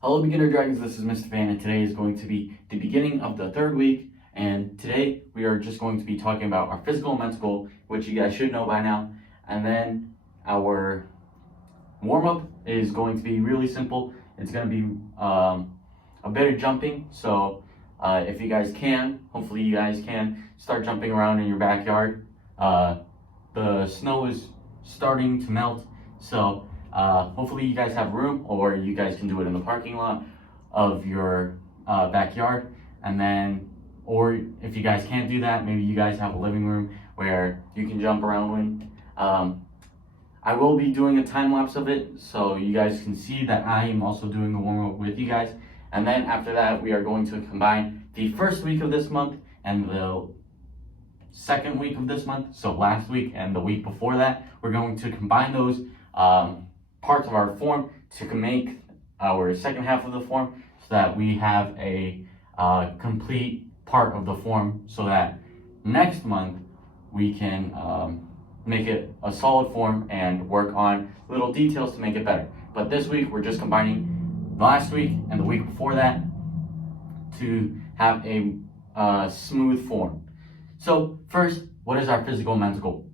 Hello beginner dragons, this is Mr. Fan, and today is going to be the beginning of the third week, and today we are just going to be talking about our physical and mental goal, which you guys should know by now, and then our warm-up is going to be really simple. It's going to be a bit of jumping, so if you guys can, hopefully you guys can, start jumping around in your backyard. The snow is starting to melt, so hopefully you guys have room, or you guys can do it in the parking lot of your backyard. And then, or if you guys can't do that, maybe you guys have a living room where you can jump around in. I will be doing a time lapse of it so you guys can see that I am also doing the warm up with you guys. And then after that, we are going to combine the first week of this month and the second week of this month. So last week and the week before that, we're going to combine those parts of our form to make our second half of the form, so that we have a complete part of the form, so that next month we can make it a solid form and work on little details to make it better. But this week we're just combining last week and the week before that to have a smooth form. So first, what is our physical and mental goal?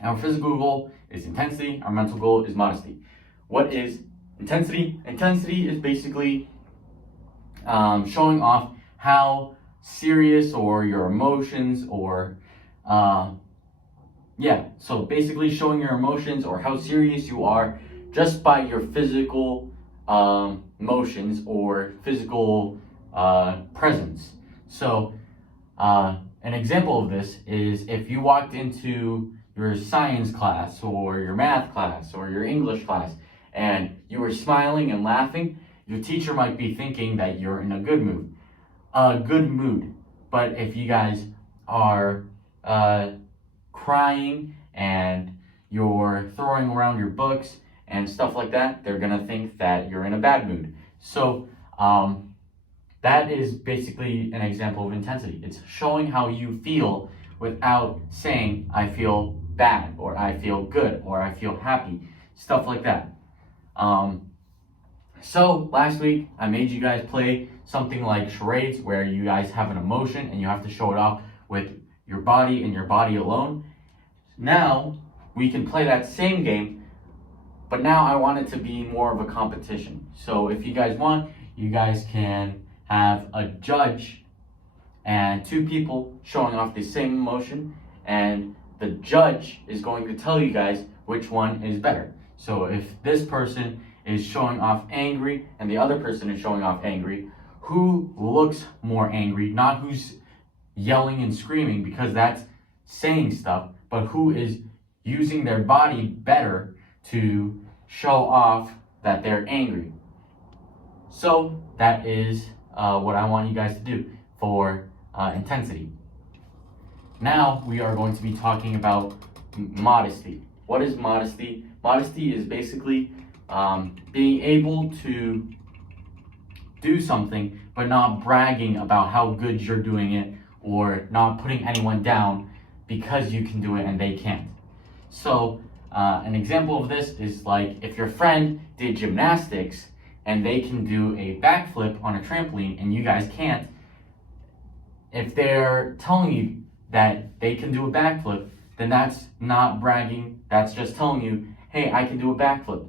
Our physical goal is intensity, our mental goal is modesty. What is intensity? Intensity is basically showing off how serious, or your emotions, or so basically showing your emotions or how serious you are just by your physical motions or physical presence. So an example of this is if you walked into your science class or your math class or your English class and you were smiling and laughing, your teacher might be thinking that you're in a good mood. But if you guys are crying and you're throwing around your books and stuff like that, they're gonna think that you're in a bad mood. So that is basically an example of intensity. It's showing how you feel without saying I feel bad, or I feel good, or I feel happy, stuff like that. So last week I made you guys play something like charades, where you guys have an emotion and you have to show it off with your body and your body alone. Now we can play that same game, but now I want it to be more of a competition. So if you guys want, you guys can have a judge and two people showing off the same emotion, and the judge is going to tell you guys which one is better. So if this person is showing off angry and the other person is showing off angry, who looks more angry, not who's yelling and screaming because that's saying stuff, but who is using their body better to show off that they're angry. So that is what I want you guys to do for intensity. Now we are going to be talking about modesty. What is modesty? Modesty is basically being able to do something but not bragging about how good you're doing it, or not putting anyone down because you can do it and they can't. So an example of this is like if your friend did gymnastics and they can do a backflip on a trampoline and you guys can't, if they're telling you that they can do a backflip, then that's not bragging. That's just telling you, hey, I can do a backflip.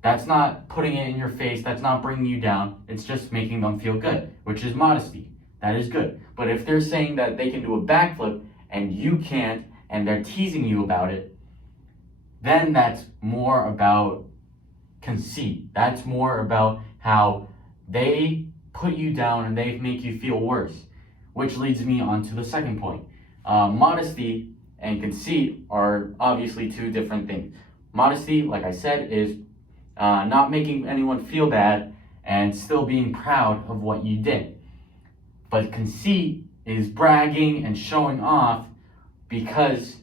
That's not putting it in your face. That's not bringing you down. It's just making them feel good, which is modesty. That is good. But if they're saying that they can do a backflip and you can't, and they're teasing you about it, then that's more about conceit. That's more about how they put you down and they make you feel worse, which leads me on to the second point. Modesty and conceit are obviously two different things. Modesty, like I said, is not making anyone feel bad and still being proud of what you did. But conceit is bragging and showing off because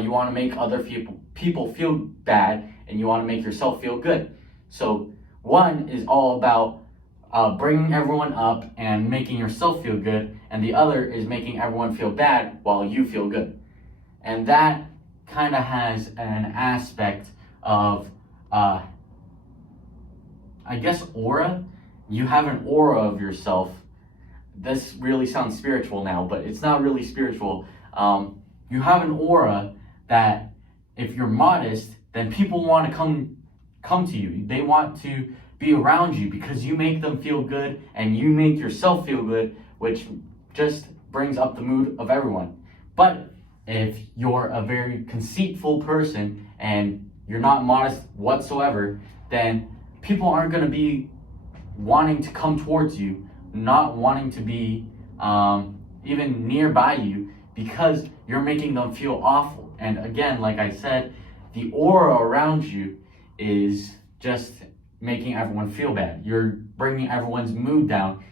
you want to make other people feel bad, and you want to make yourself feel good. So one is all about bringing everyone up and making yourself feel good, and the other is making everyone feel bad while you feel good. And that kind of has an aspect of I guess, aura. You have an aura of yourself. This really sounds spiritual now, but it's not really spiritual. You have an aura that if you're modest, then people want to come to you. They want to be around you because you make them feel good and you make yourself feel good, which just brings up the mood of everyone. But if you're a very conceitful person and you're not modest whatsoever, then people aren't going to be wanting to come towards you, not wanting to be even nearby you, because you're making them feel awful. And again, like I said, the aura around you is just making everyone feel bad. You're bringing everyone's mood down.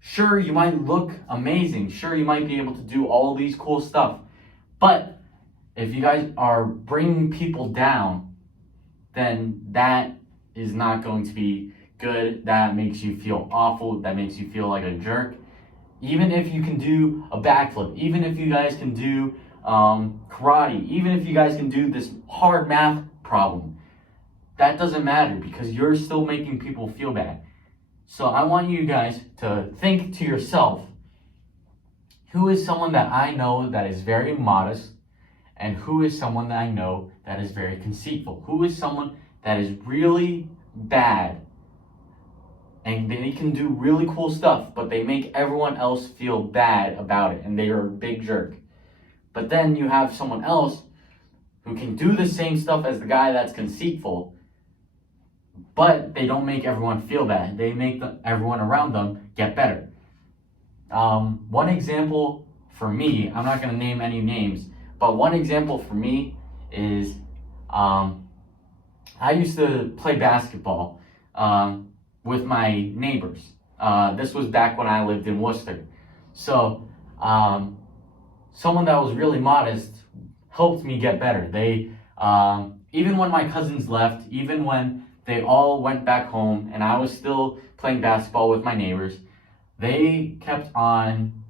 Sure, you might look amazing. Sure, you might be able to do all these cool stuff. But if you guys are bringing people down, then that is not going to be good. That makes you feel awful. That makes you feel like a jerk. Even if you can do a backflip, even if you guys can do karate, even if you guys can do this hard math problem, that doesn't matter because you're still making people feel bad. So I want you guys to think to yourself, who is someone that I know that is very modest, and who is someone that I know that is very conceitful? Who is someone that is really bad and they can do really cool stuff, but they make everyone else feel bad about it and they are a big jerk? But then you have someone else who can do the same stuff as the guy that's conceitful, but they don't make everyone feel bad. They make everyone around them get better. One example for me, I'm not going to name any names, but one example for me is I used to play basketball with my neighbors. This was back when I lived in Worcester. So someone that was really modest helped me get better. They, even when my cousins left, even when they all went back home and I was still playing basketball with my neighbors, they kept on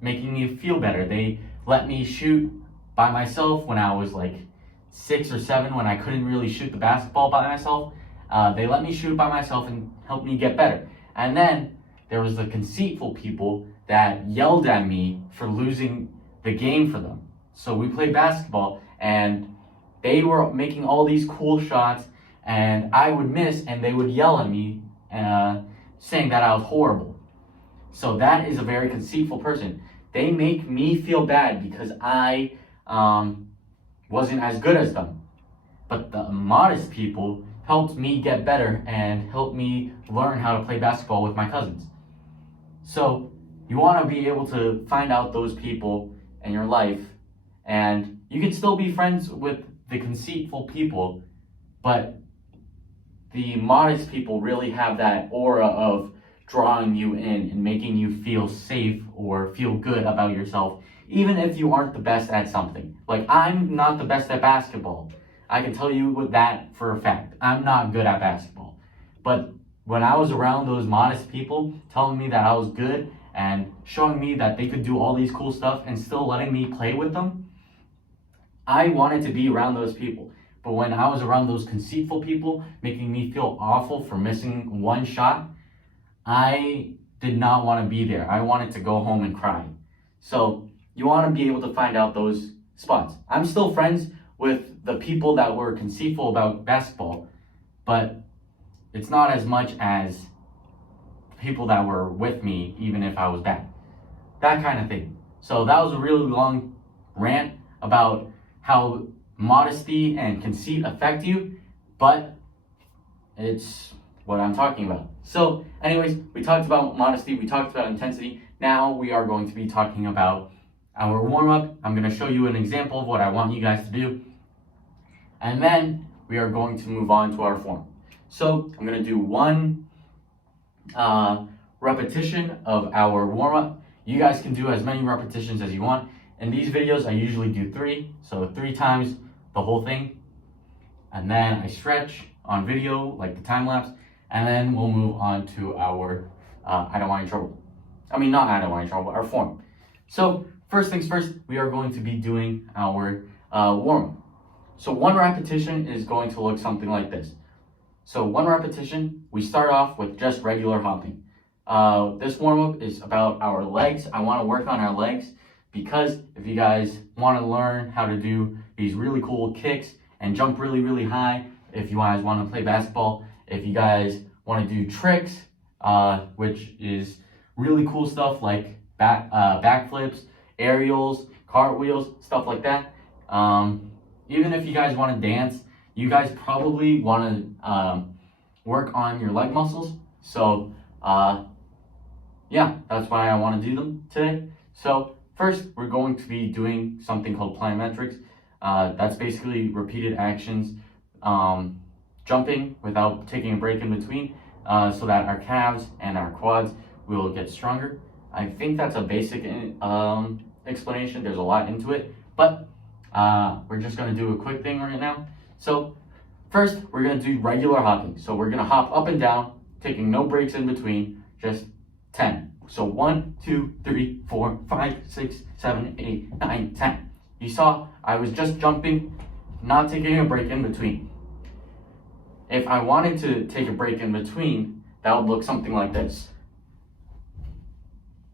making me feel better. They let me shoot by myself when I was like 6 or 7, when I couldn't really shoot the basketball by myself. They let me shoot by myself and helped me get better. And then there was the conceitful people that yelled at me for losing the game for them. So we played basketball and they were making all these cool shots and I would miss and they would yell at me saying that I was horrible. So that is a very conceitful person. They make me feel bad because I wasn't as good as them. But the modest people helped me get better and helped me learn how to play basketball with my cousins. So you want to be able to find out those people in your life, and you can still be friends with the conceitful people, but the modest people really have that aura of drawing you in and making you feel safe or feel good about yourself, even if you aren't the best at something. Like, I'm not the best at basketball. I can tell you with that for a fact. I'm not good at basketball. But when I was around those modest people telling me that I was good and showing me that they could do all these cool stuff and still letting me play with them, I wanted to be around those people. But when I was around those conceitful people making me feel awful for missing one shot, I did not want to be there. I wanted to go home and cry. So you want to be able to find out those spots. I'm still friends with the people that were conceitful about basketball, but it's not as much as people that were with me, even if I was bad. That kind of thing. So that was a really long rant about how modesty and conceit affect you, but it's what I'm talking about. So anyways, we talked about modesty, we talked about intensity. Now we are going to be talking about our warm-up. I'm going to show you an example of what I want you guys to do, and then we are going to move on to our form. So I'm going to do one repetition of our warm-up. You guys can do as many repetitions as you want. In these videos, I usually do 3, so 3 times the whole thing, and then I stretch on video like the time lapse, and then we'll move on to our I don't want any trouble. I mean, not I don't want any trouble, our form. So first things first, we are going to be doing our warm-up. So one repetition is going to look something like this. So 1 repetition, we start off with just regular hopping. This warm-up is about our legs. I want to work on our legs because if you guys want to learn how to do these really cool kicks and jump really, really high, if you guys want to play basketball, if you guys want to do tricks, which is really cool stuff like backflips, aerials, cartwheels, stuff like that. Even if you guys want to dance, you guys probably want to work on your leg muscles. So yeah, that's why I want to do them today. So first, we're going to be doing something called plyometrics. That's basically repeated actions, jumping without taking a break in between, so that our calves and our quads will get stronger. I think that's a basic explanation. There's a lot into it, but we're just going to do a quick thing right now. So first, we're going to do regular hopping. So we're going to hop up and down, taking no breaks in between, just 10. So 1, 2, 3, 4, 5, 6, 7, 8, 9, 10. You saw I was just jumping, not taking a break in between. If I wanted to take a break in between, that would look something like this.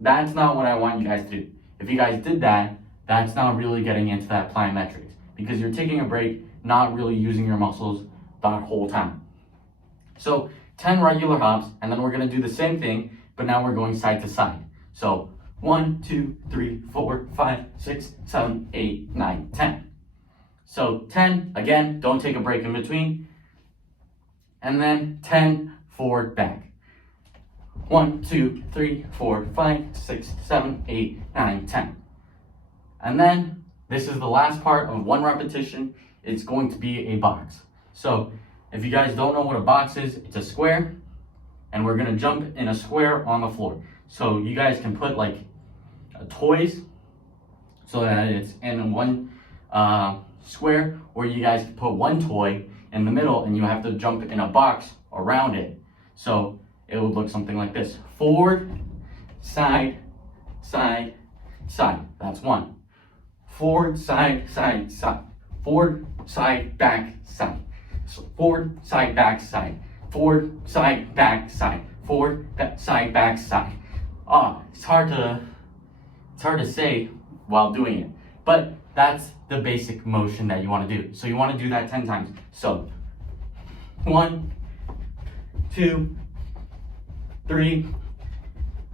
That's not what I want you guys to do. If you guys did that, that's not really getting into that plyometrics, because you're taking a break, not really using your muscles that whole time. So 10 regular hops, and then we're going to do the same thing, but now we're going side to side. So 1, 2, 3, 4, 5, 6, 7, 8, 9, 10. So 10, again, don't take a break in between. And then 10 forward, back. 1, 2, 3, 4, 5, 6, 7, 8, 9, 10. And then this is the last part of 1 repetition. It's going to be a box. So if you guys don't know what a box is, it's a square, and we're gonna jump in a square on the floor. So you guys can put like toys so that it's in one square, or you guys can put one toy in the middle and you have to jump in a box around it. So it would look something like this: forward, side, side, side. That's 1. Forward, side, side, side. Forward, side, back, side. So forward, side, back, side. Forward, side, back, side. Forward, side, back, side. It's hard to say while doing it, but that's the basic motion that you want to do. So you want to do that 10 times. So 1, 2, 3,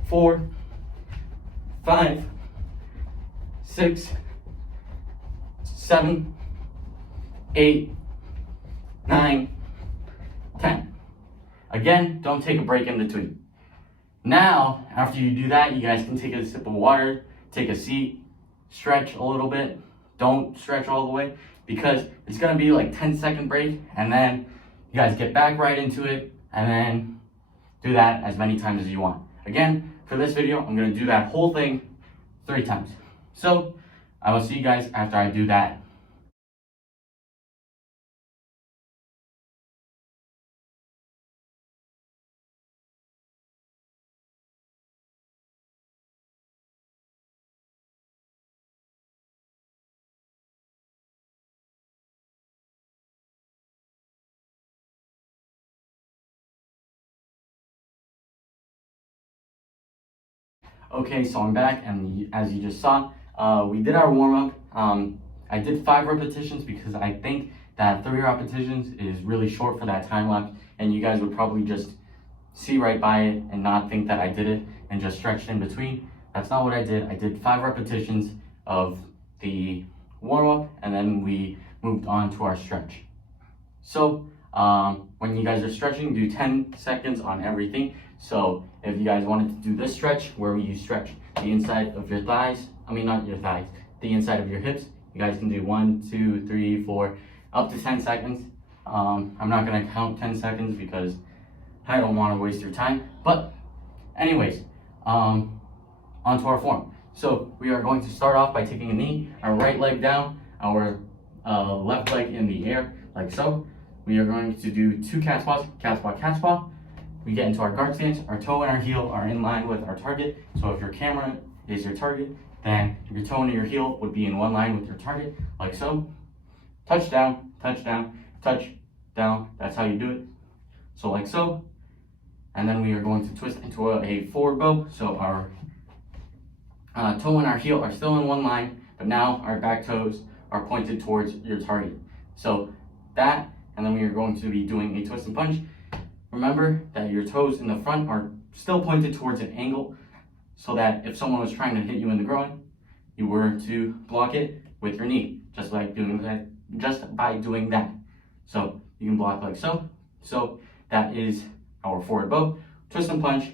4, 5, 6, 7, 8, 9, 10. Again, don't take a break in between. Now, after you do that, you guys can take a sip of water, take a seat, stretch a little bit. Don't stretch all the way, because it's gonna be like 10-second break, and then you guys get back right into it, and then do that as many times as you want. Again, for this video, I'm gonna do that whole thing 3 times. So I will see you guys after I do that. Okay, so I'm back, and as you just saw, we did our warm-up. I did 5 repetitions because I think that 3 repetitions is really short for that time lapse, and you guys would probably just see right by it and not think that I did it and just stretched in between. That's not what I did. I did 5 repetitions of the warm-up, and then we moved on to our stretch. So when you guys are stretching, do 10 seconds on everything. So if you guys wanted to do this stretch where you stretch the inside of your thighs, not your thighs, the inside of your hips, you guys can do 1, 2, 3, 4, up to 10 seconds. I'm not gonna count 10 seconds because I don't want to waste your time. But anyways, onto our form. So we are going to start off by taking a knee, our right leg down, our left leg in the air, like so. We are going to do 2 cat squats, cat squat, cat squat. We get into our guard stance. Our toe and our heel are in line with our target. So if your camera is your target, then your toe and your heel would be in one line with your target, like so. Touch down, touch down, touch down. That's how you do it. so like so. And then we are going to twist into a forward bow. So our toe and our heel are still in one line, but now our back toes are pointed towards your target. So that, and then we are going to be doing a twist and punch. Remember that your toes in the front are still pointed towards an angle, so that if someone was trying to hit you in the groin, you were to block it with your knee, just by doing that. So you can block like so. So that is our forward bow. Twist and punch,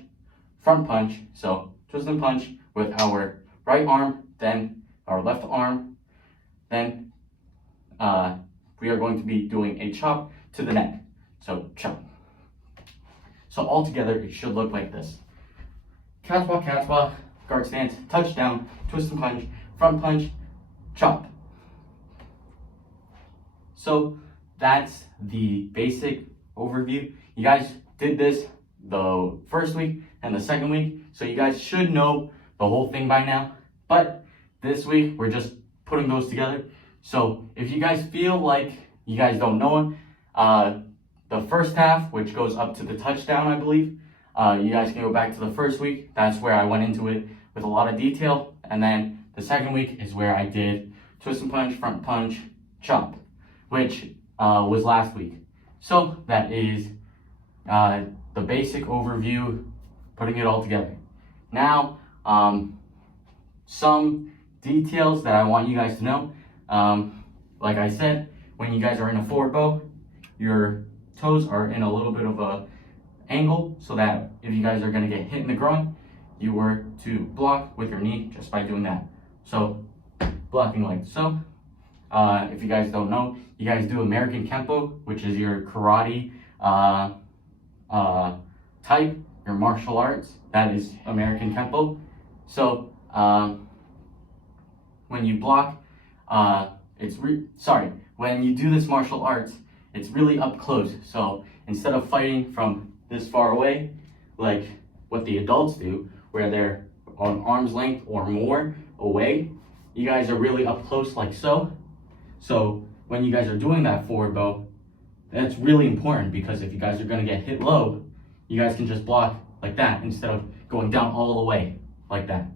front punch. So twist and punch with our right arm, then our left arm, then we are going to be doing a chop to the neck. So chop. So all together, it should look like this. Cat's-paw, guard stance, touchdown, twist and punch, front punch, chop. So that's the basic overview. You guys did this the first week and the second week, so you guys should know the whole thing by now. But this week, we're just putting those together. So if you guys feel like you guys don't know it, the first half, which goes up to the touchdown, I believe, you guys can go back to the first week. That's where I went into it with a lot of detail. And then the second week is where I did twist and punch, front punch, chop, which was last week. So that is the basic overview, putting it all together. Now, some details that I want you guys to know. Like I said, when you guys are in a forward bow, your toes are in a little bit of a angle, so that if you guys are going to get hit in the groin, you were to block with your knee just by doing that. So blocking like so. If you guys don't know, you guys do American Kempo, which is your karate type, your martial arts. That is American Kempo. So when you block, when you do this martial arts, it's really up close. So instead of fighting from this far away, like what the adults do, where they're on arm's length or more away, you guys are really up close like so. So when you guys are doing that forward bow, that's really important, because if you guys are going to get hit low, you guys can just block like that instead of going down all the way like that.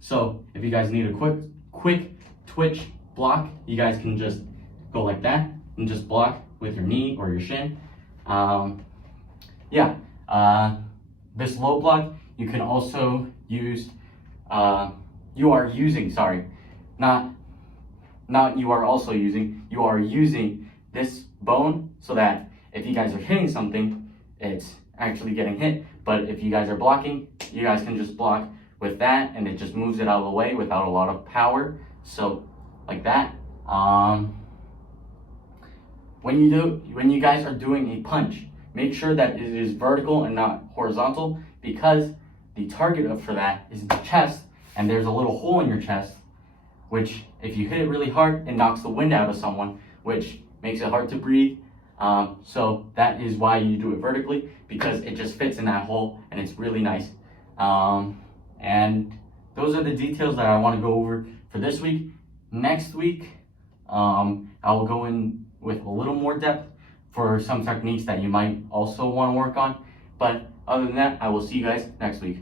So if you guys need a quick twitch block, you guys can just go like that and just block with your knee or your shin. This low block, you can also use, you are using this bone, so that if you guys are hitting something, it's actually getting hit. But if you guys are blocking, you guys can just block with that, and it just moves it out of the way without a lot of power. So like that. When you guys are doing a punch, make sure that it is vertical and not horizontal, because the target for that is the chest, and there's a little hole in your chest, which if you hit it really hard, it knocks the wind out of someone, which makes it hard to breathe. So that is why you do it vertically, because it just fits in that hole, and it's really nice. And those are the details that I want to go over for this week. Next week, I will go in with a little more depth for some techniques that you might also want to work on. But other than that, I will see you guys next week.